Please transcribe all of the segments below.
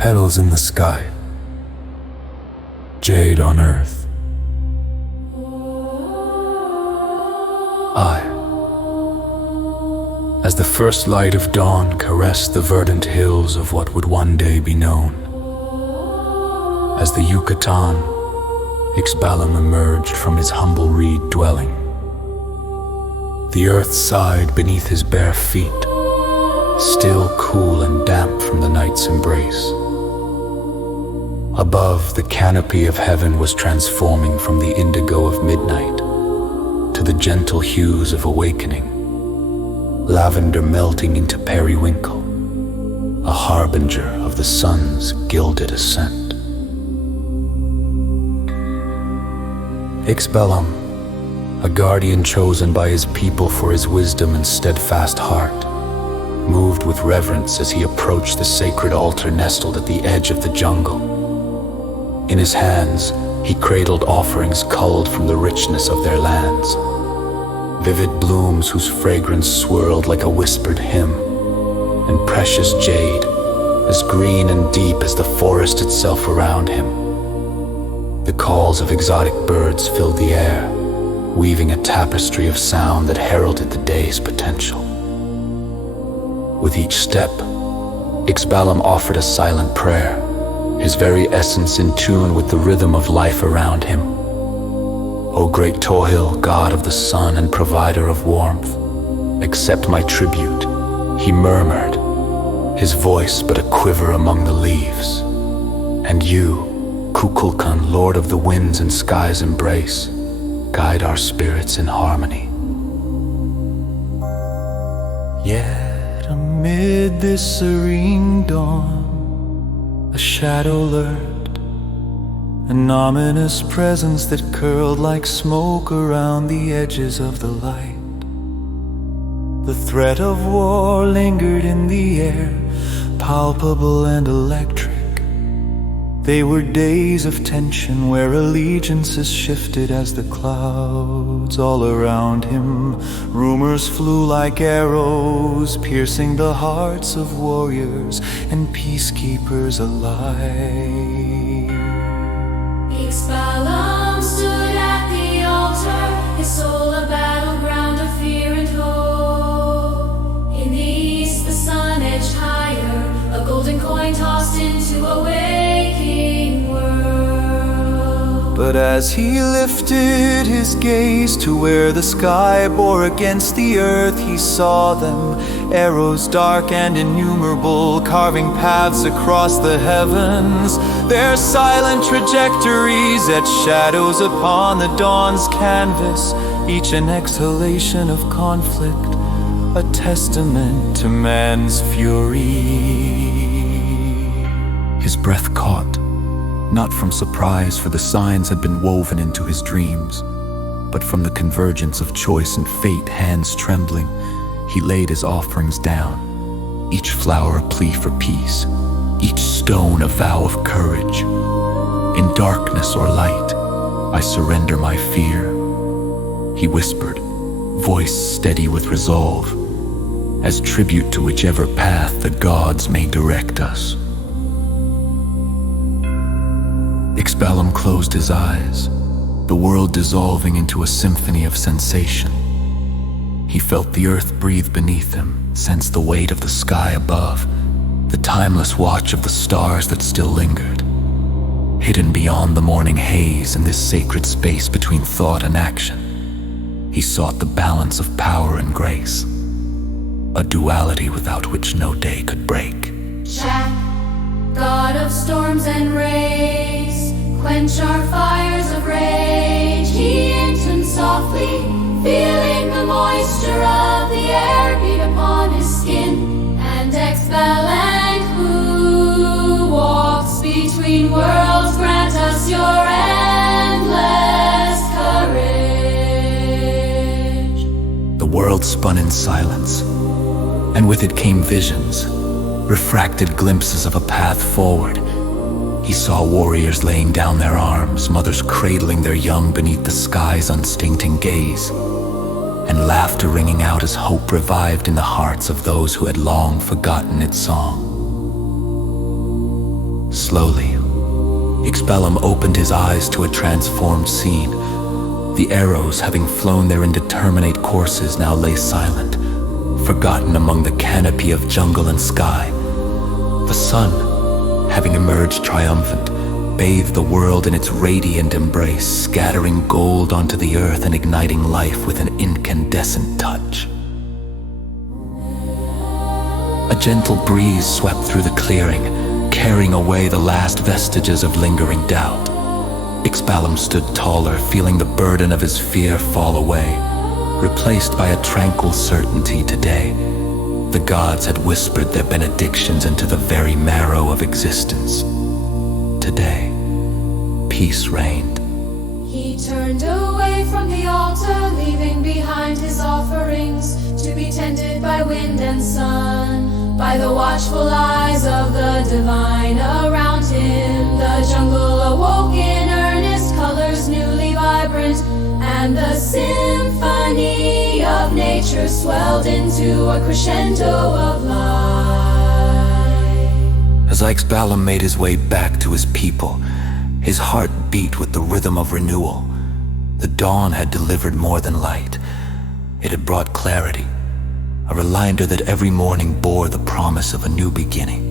Petals in the sky, jade on earth. I, as the first light of dawn caressed the verdant hills of what would one day be known as the Yucatan, Ixbalam emerged from his humble reed dwelling. The earth sighed beneath his bare feet, still cool and damp from the night's embrace. Above, the canopy of heaven was transforming from the indigo of midnight to the gentle hues of awakening, lavender melting into periwinkle, a harbinger of the sun's gilded ascent. Ixbalam, a guardian chosen by his people for his wisdom and steadfast heart, moved with reverence as he approached the sacred altar nestled at the edge of the jungle. In his hands, he cradled offerings culled from the richness of their lands, vivid blooms whose fragrance swirled like a whispered hymn, and precious jade, as green and deep as the forest itself around him. The calls of exotic birds filled the air, weaving a tapestry of sound that heralded the day's potential. With each step, Ixbalam offered a silent prayer, his very essence in tune with the rhythm of life around him. O great Tohil, god of the sun and provider of warmth, accept my tribute, he murmured, his voice but a quiver among the leaves. And you, Kukulkan, lord of the winds and sky's embrace, guide our spirits in harmony. Yet amid this serene dawn, a shadow lurked, an ominous presence that curled like smoke around the edges of the light. The threat of war lingered in the air, palpable and electric. They were days of tension where allegiances shifted as the clouds all around him. Rumors flew like arrows, piercing the hearts of warriors and peacekeepers alike. Ixbalam stood at the altar, his soul a battleground of fear and hope. In the east the sun edged higher, a golden coin tossed into a waking world. But as he lifted his gaze to where the sky bore against the earth, he saw them, arrows dark and innumerable, carving paths across the heavens. Their silent trajectories etched shadows upon the dawn's canvas, each an exhalation of conflict, a testament to man's fury. His breath caught, not from surprise, for the signs had been woven into his dreams, but from the convergence of choice and fate. Hands trembling, he laid his offerings down, each flower a plea for peace, each stone a vow of courage. In darkness or light, I surrender my fear, he whispered, voice steady with resolve, as tribute to whichever path the gods may direct us. Ixbalam closed his eyes, the world dissolving into a symphony of sensation. He felt the earth breathe beneath him, sensed the weight of the sky above, the timeless watch of the stars that still lingered. Hidden beyond the morning haze in this sacred space between thought and action, he sought the balance of power and grace, a duality without which no day could break. Shak, god of storms and rays, quench our fires of rage. He intoned softly, feeling the moisture of the air beat upon his skin. And Ixbalam, who walks between worlds, grant us your endless courage. The world spun in silence, and with it came visions, refracted glimpses of a path forward. He saw warriors laying down their arms, mothers cradling their young beneath the sky's unstinting gaze, and laughter ringing out as hope revived in the hearts of those who had long forgotten its song. Slowly, Ixbalam opened his eyes to a transformed scene. The arrows, having flown their indeterminate courses, now lay silent, forgotten among the canopy of jungle and sky. The sun, having emerged triumphant, bathed the world in its radiant embrace, scattering gold onto the earth and igniting life with an incandescent touch. A gentle breeze swept through the clearing, carrying away the last vestiges of lingering doubt. Ixbalam stood taller, feeling the burden of his fear fall away, replaced by a tranquil certainty today. The gods had whispered their benedictions into the very marrow of existence. Today, peace reigned. He turned away from the altar, leaving behind his offerings to be tended by wind and sun, by the watchful eyes of the divine around him. The jungle awoke in earnest, colors newly vibrant, and the symphony of nature swelled into a crescendo of life. As Ixbalam made his way back to his people, his heart beat with the rhythm of renewal. The dawn had delivered more than light. It had brought clarity, a reminder that every morning bore the promise of a new beginning.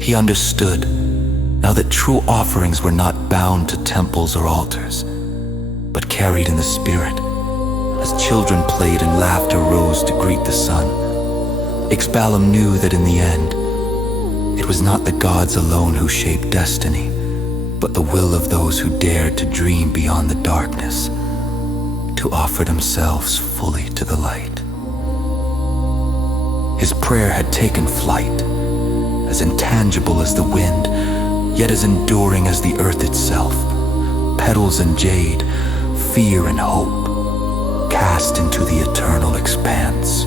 He understood, now that true offerings were not bound to temples or altars, but carried in the spirit. As children played and laughter rose to greet the sun, Ixbalam knew that in the end, it was not the gods alone who shaped destiny, but the will of those who dared to dream beyond the darkness, to offer themselves fully to the light. His prayer had taken flight, as intangible as the wind, yet as enduring as the earth itself. Petals and jade, fear and hope, cast into the eternal expanse.